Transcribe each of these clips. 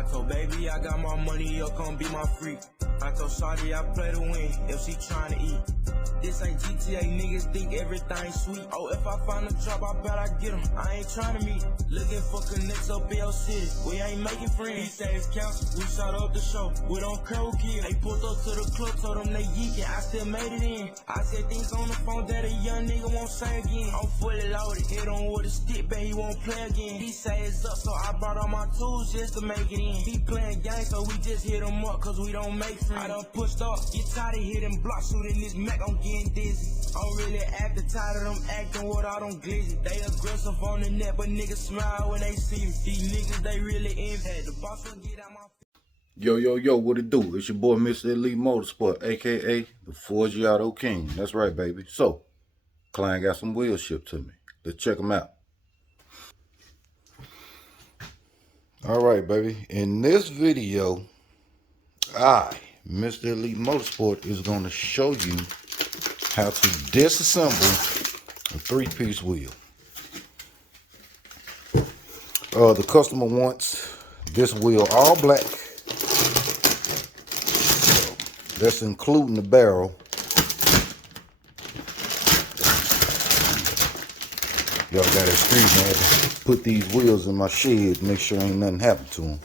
I told baby I got my money, you're gonna be my freak. I told Shawty I play to win, if she tryna eat. This ain't GTA, niggas think everything's sweet. Oh, if I find a job, I bet I get them. I ain't tryna meet. Looking for connects up in your city. We ain't making friends. He say it's council. We shot up the show. We don't care who kill. They pulled up to the club, told them they geeking. I still made it in. I said things on the phone that a young nigga won't say again. I'm fully loaded. Hit on with a stick, bet he won't play again. He say it's up, so I brought all my tools just to make it in. He playing games, so we just hit him up, cause we don't make friends. I done pushed off. Get tired of hitting blocks, shooting this Mac, I'm getting dizzy. I'm really acting tired of them acting with all them glizzy. They aggressive on the net, but niggas smile when they see me. These niggas, they really envy. The boss will get out my... Yo, what it do? It's your boy, Mr. Elite Motorsport, a.k.a. the Forgiato King. That's right, baby. So, client got some wheels shipped to me. Let's check them out. All right, baby. In this video, I, Mr. Elite Motorsport, is going to show you how to disassemble a three-piece wheel. The customer wants this wheel all black. That's including the barrel. Y'all got to excuse me. I had to put these wheels in my shed, make sure ain't nothing happened to them.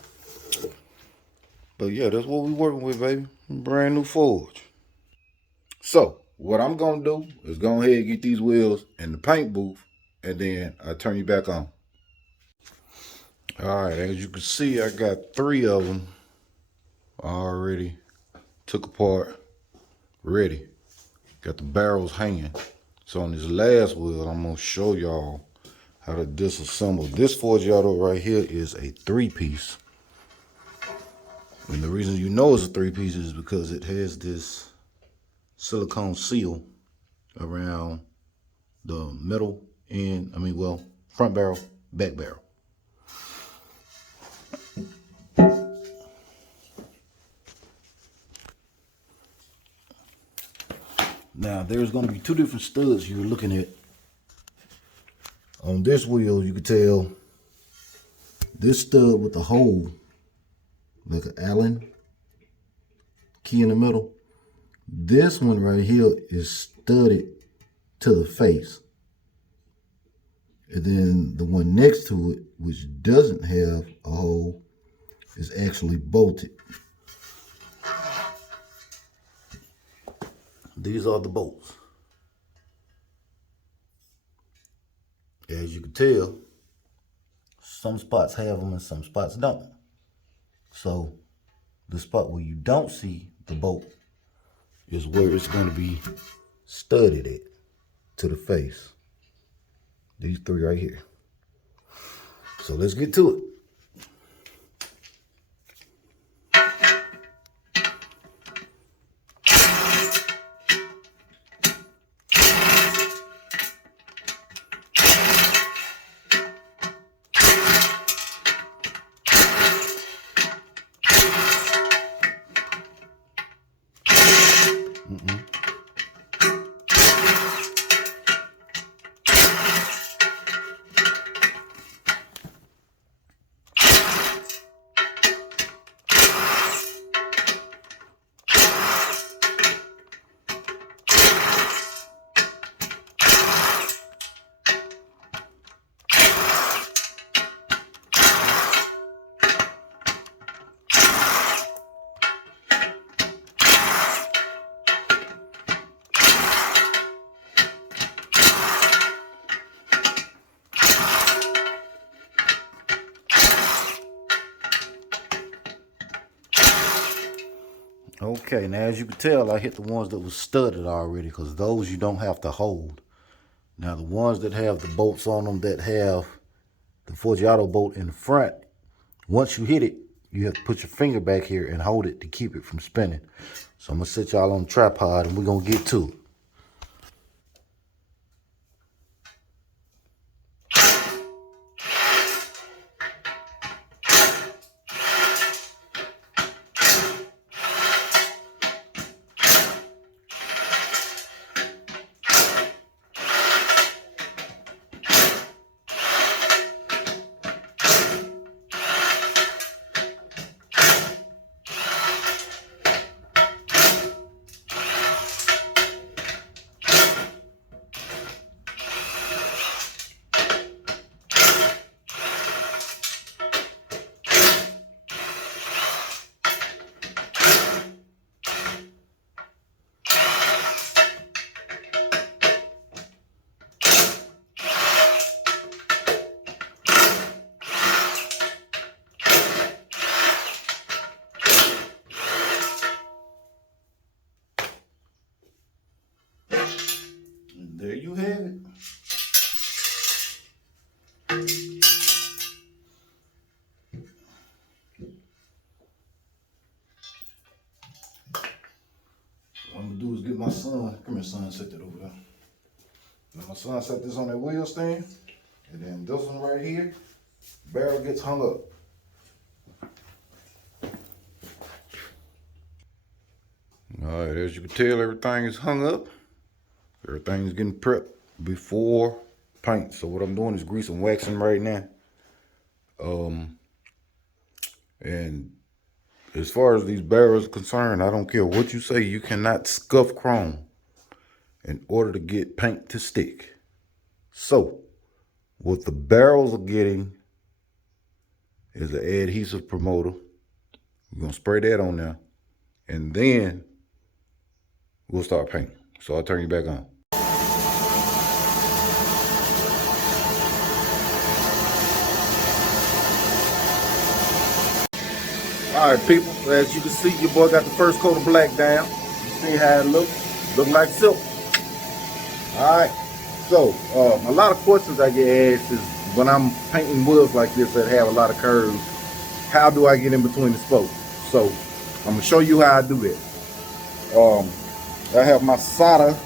But yeah, that's what we working with, baby. Brand new Forge. So, what I'm going to do is go ahead and get these wheels in the paint booth, and then I'll turn you back on. All right, as you can see, I got 3 of them already took apart, ready. Got the barrels hanging. So on this last wheel, I'm going to show y'all how to disassemble. This Forgiato right here is a 3-piece. And the reason you know it's a 3-piece is because it has this silicone seal around the middle and, front barrel, back barrel. Now, there's going to be 2 different studs you're looking at. On this wheel, you can tell this stud with the hole, like an Allen key in the middle. This one right here is studded to the face. And then the one next to it, which doesn't have a hole, is actually bolted. These are the bolts. As you can tell, some spots have them and some spots don't. So the spot where you don't see the bolt is where it's going to be studded at to the face. These 3 right here. So let's get to it. Okay, now as you can tell, I hit the ones that was studded already, because those you don't have to hold. Now the ones that have the bolts on them that have the Forgiato bolt in the front, once you hit it, you have to put your finger back here and hold it to keep it from spinning. So I'm going to set y'all on the tripod and we're going to get to it. there you have it. What I'm gonna do is get my son. Come here, son. Set that over there. Now my son set this on that wheel stand, and then this one right here, barrel gets hung up. All right, as you can tell, everything is hung up. Everything is getting prepped before paint. So what I'm doing is grease and waxing right now. And as far as these barrels are concerned, I don't care what you say, you cannot scuff chrome in order to get paint to stick. So what the barrels are getting is an adhesive promoter. We're gonna spray that on there, and then we'll start painting. So I'll turn you back on. All right, people, as you can see, your boy got the first coat of black down. You see how it looks? Look like silk. All right, so a lot of questions I get asked is when I'm painting wheels like this that have a lot of curves, how do I get in between the spokes? So I'm gonna show you how I do that. I have my Sada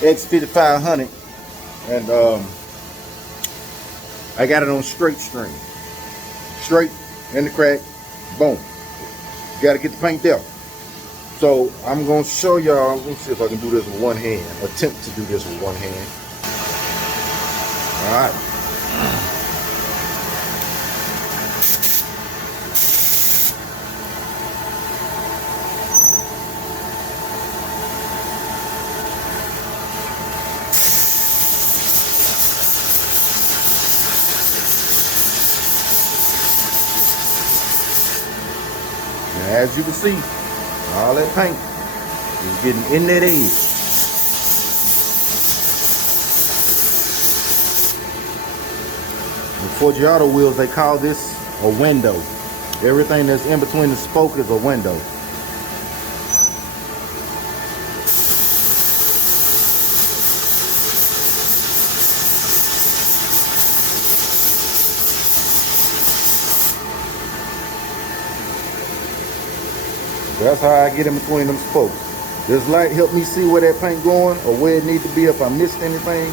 X5500, and I got it on straight string. Straight in the crack, boom. You gotta get the paint there. So I'm gonna show y'all, let me see if I can do this with one hand. Attempt to do this with one hand. All right. Now, as you can see, all that paint is getting in that edge. The Forgiato wheels, they call this a window. Everything that's in between the spoke is a window. That's how I get in between them spokes. This light helped me see where that paint going or where it needs to be if I missed anything.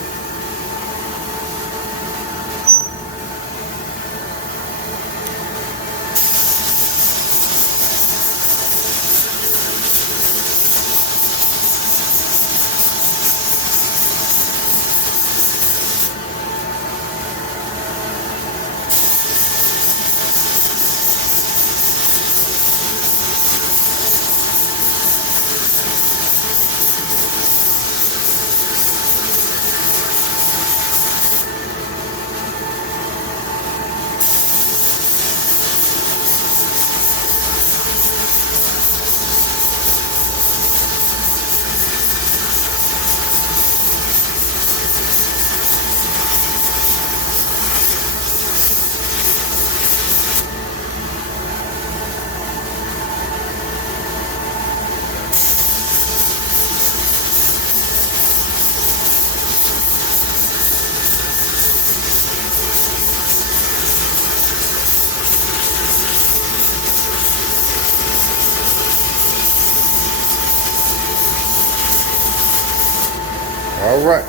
All right.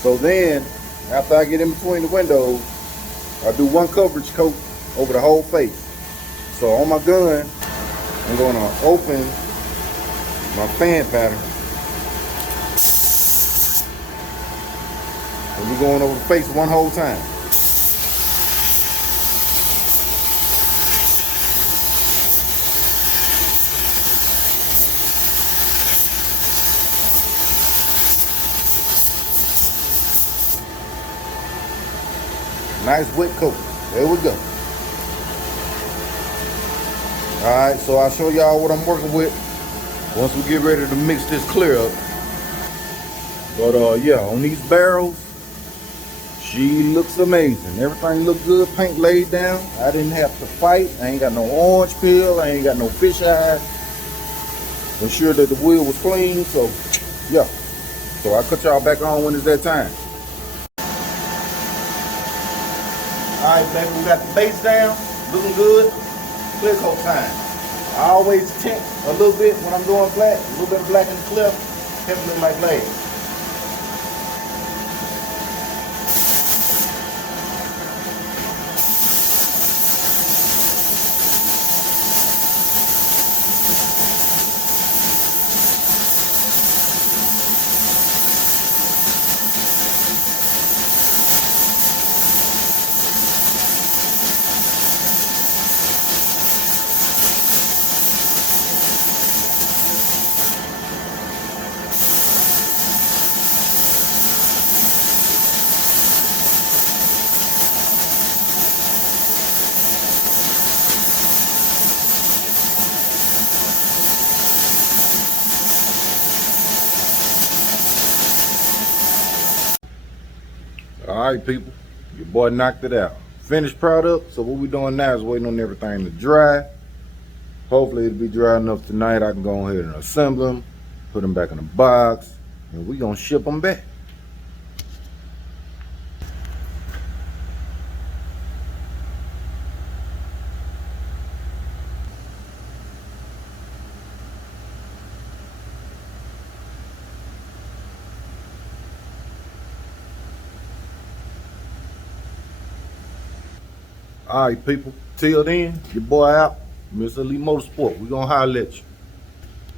So then, after I get in between the windows, I do one coverage coat over the whole face. So on my gun, I'm going to open my fan pattern. And we're going over the face one whole time. Nice wet coat. There we go. Alright, so I'll show y'all what I'm working with once we get ready to mix this clear up. But yeah, on these barrels, she looks amazing. Everything looks good, paint laid down. I didn't have to fight. I ain't got no orange peel, I ain't got no fish eyes. ensure that the wheel was clean. So yeah, so I'll cut y'all back on when it's that time. All right, baby, we got the base down, looking good. Clear coat time. I always tint a little bit when I'm doing black, a little bit of black in the clip, help it look like glass. All right, people, your boy knocked it out. Finished product. So what we doing now is waiting on everything to dry. Hopefully it'll be dry enough tonight. I can go ahead and assemble them, put them back in a box, and we gonna ship them back. All right, people. Till then, your boy out. Mr. Lee Motorsport. We gonna holler at you.